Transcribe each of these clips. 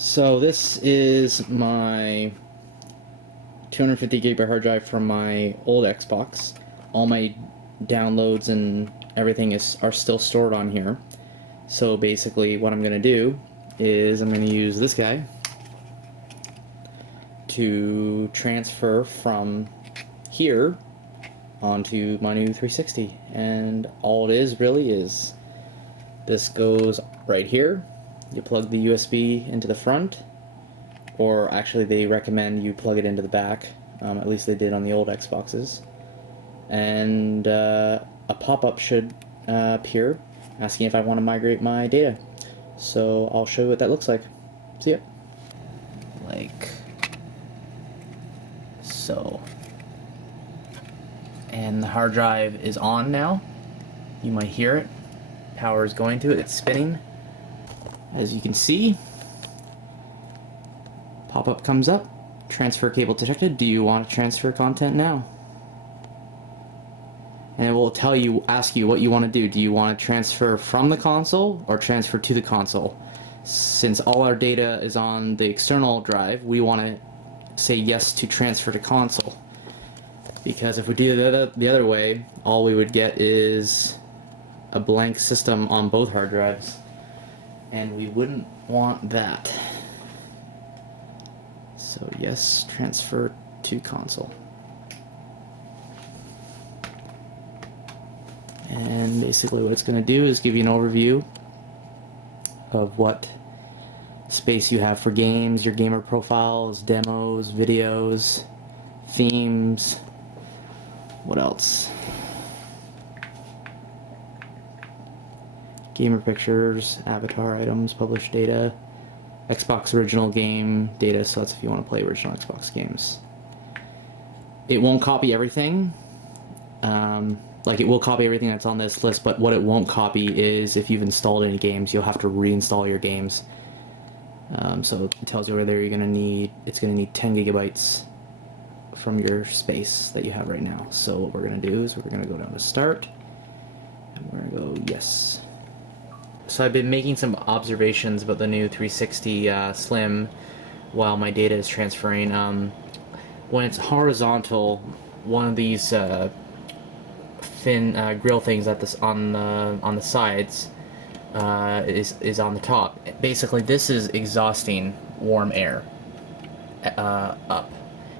So this is my 250 gigabyte hard drive from my old Xbox. All my downloads and everything are still stored on here. So basically what I'm going to do is I'm going to use this guy to transfer from here onto my new 360. And all it is really is this goes right here. You plug the USB into the front, or actually they recommend you plug it into the back. At least they did on the old Xboxes. And a pop-up should appear asking if I want to migrate my data. So I'll show you what that looks like. See ya. Like so. And the hard drive is on now. You might hear it. Power is going to it. It's spinning. As you can see, pop-up comes up. Transfer cable detected. Do you want to transfer content now? And it will ask you what you want to do. Do you want to transfer from the console or transfer to the console? Since all our data is on the external drive, we want to say yes to transfer to console. Because if we do the other way, all we would get is a blank system on both hard drives. And we wouldn't want that. So yes, transfer to console. And basically what it's going to do is give you an overview of what space you have for games, your gamer profiles, demos, videos, themes, what else? Gamer pictures, avatar items, published data, Xbox original game data, so that's if you want to play original Xbox games. It won't copy everything. Like, it will copy everything that's on this list, but what it won't copy is if you've installed any games, you'll have to reinstall your games. So it tells you over there it's going to need 10 gigabytes from your space that you have right now. So what we're going to do is we're going to go down to Start, and we're going to go Yes. So I've been making some observations about the new 360 Slim while my data is transferring. When it's horizontal, one of these thin grill things on the sides is on the top. Basically, this is exhausting warm air up,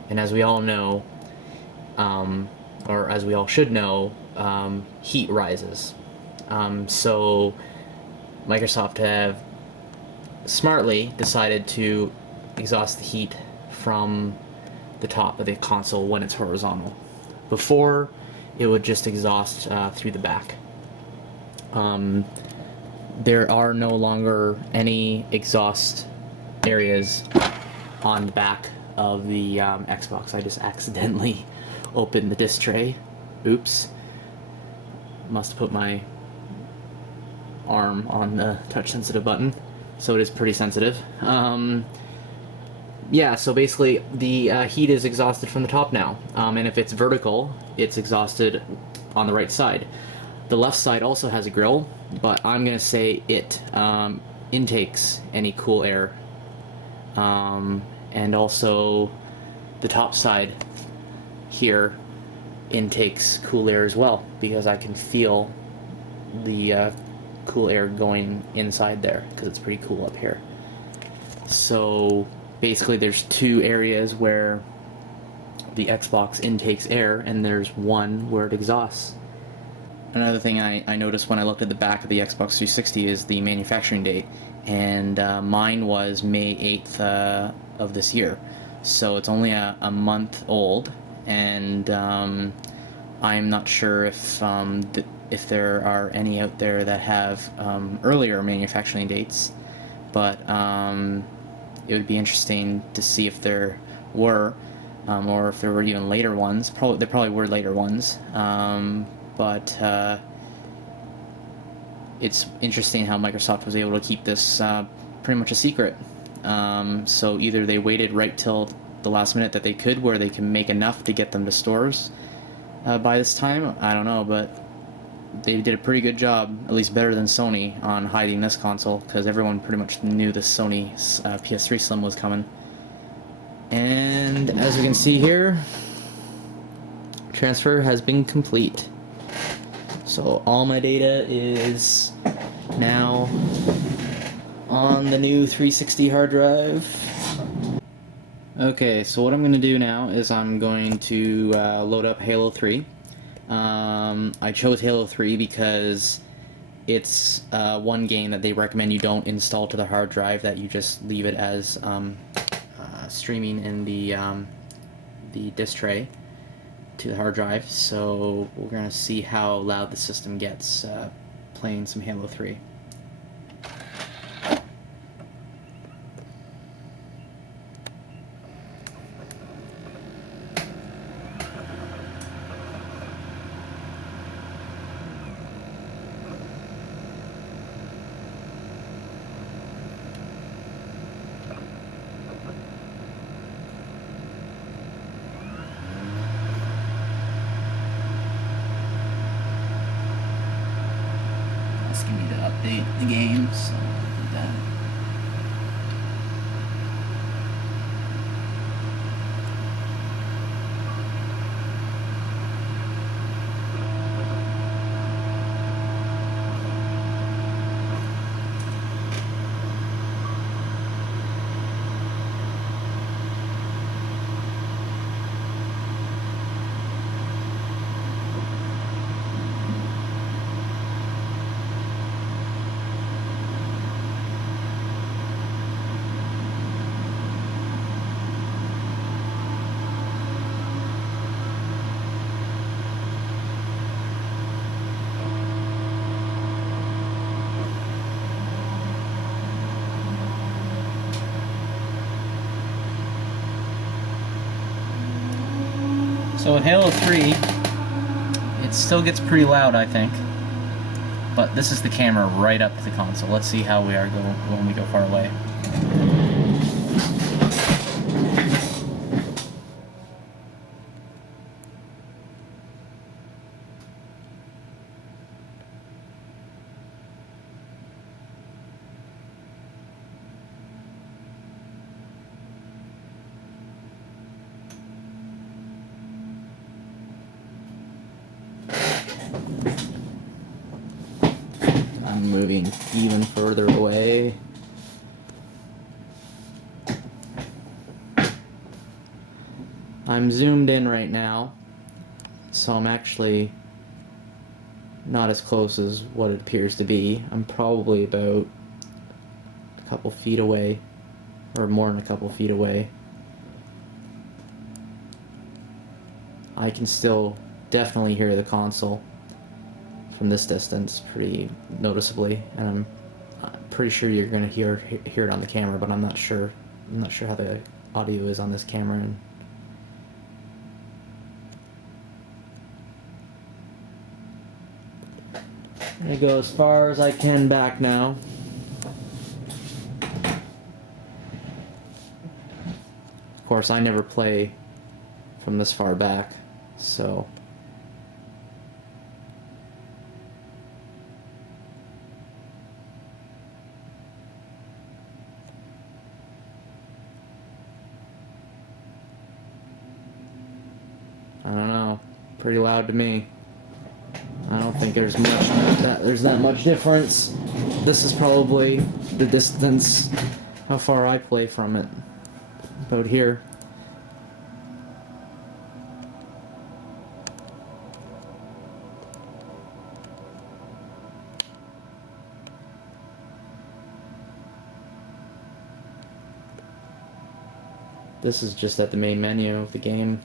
and as we all know, or as we all should know, heat rises. So Microsoft have smartly decided to exhaust the heat from the top of the console when it's horizontal. Before, it would just exhaust through the back. There are no longer any exhaust areas on the back of the Xbox. I just accidentally opened the disc tray. Oops. Must have put my arm on the touch sensitive button, so it is pretty sensitive. Yeah, so basically the heat is exhausted from the top now, and if it's vertical, it's exhausted on the right side. The left side also has a grill, but I'm gonna say it intakes any cool air, and also the top side here intakes cool air as well, because I can feel the cool air going inside there, because it's pretty cool up here. So basically there's two areas where the Xbox intakes air, and there's one where it exhausts. Another thing I noticed when I looked at the back of the Xbox 360 is the manufacturing date, and mine was May 8th of this year. So it's only a month old, and I'm not sure if there are any out there that have earlier manufacturing dates, but it would be interesting to see if there were, or if there were even later ones. There probably were later ones, but it's interesting how Microsoft was able to keep this pretty much a secret. So either they waited right till the last minute that they could, where they can make enough to get them to stores by this time. I don't know, but they did a pretty good job, at least better than Sony, on hiding this console, because everyone pretty much knew the Sony PS3 Slim was coming. And as we can see here, transfer has been complete. So all my data is now on the new 360 hard drive. Okay, so what I'm going to do now is I'm going to load up Halo 3. I chose Halo 3 because it's one game that they recommend you don't install to the hard drive, that you just leave it as streaming in the disk tray to the hard drive. So we're going to see how loud the system gets playing some Halo 3. Asking me to update the game, so I'll do that. So with Halo 3, it still gets pretty loud, I think. But this is the camera right up to the console. Let's see how we are when we go far away. I'm moving even further away. I'm zoomed in right now, so I'm actually not as close as what it appears to be. I'm probably about a couple feet away, or more than a couple feet away. I can still definitely hear the console from this distance pretty noticeably, and I'm pretty sure you're gonna hear it on the camera, but I'm not sure. I'm not sure how the audio is on this camera. And I'm gonna go as far as I can back now. Of course, I never play from this far back, so. I don't know, pretty loud to me. I don't think there's that much difference. This is probably the distance, how far I play from it. About here. This is just at the main menu of the game.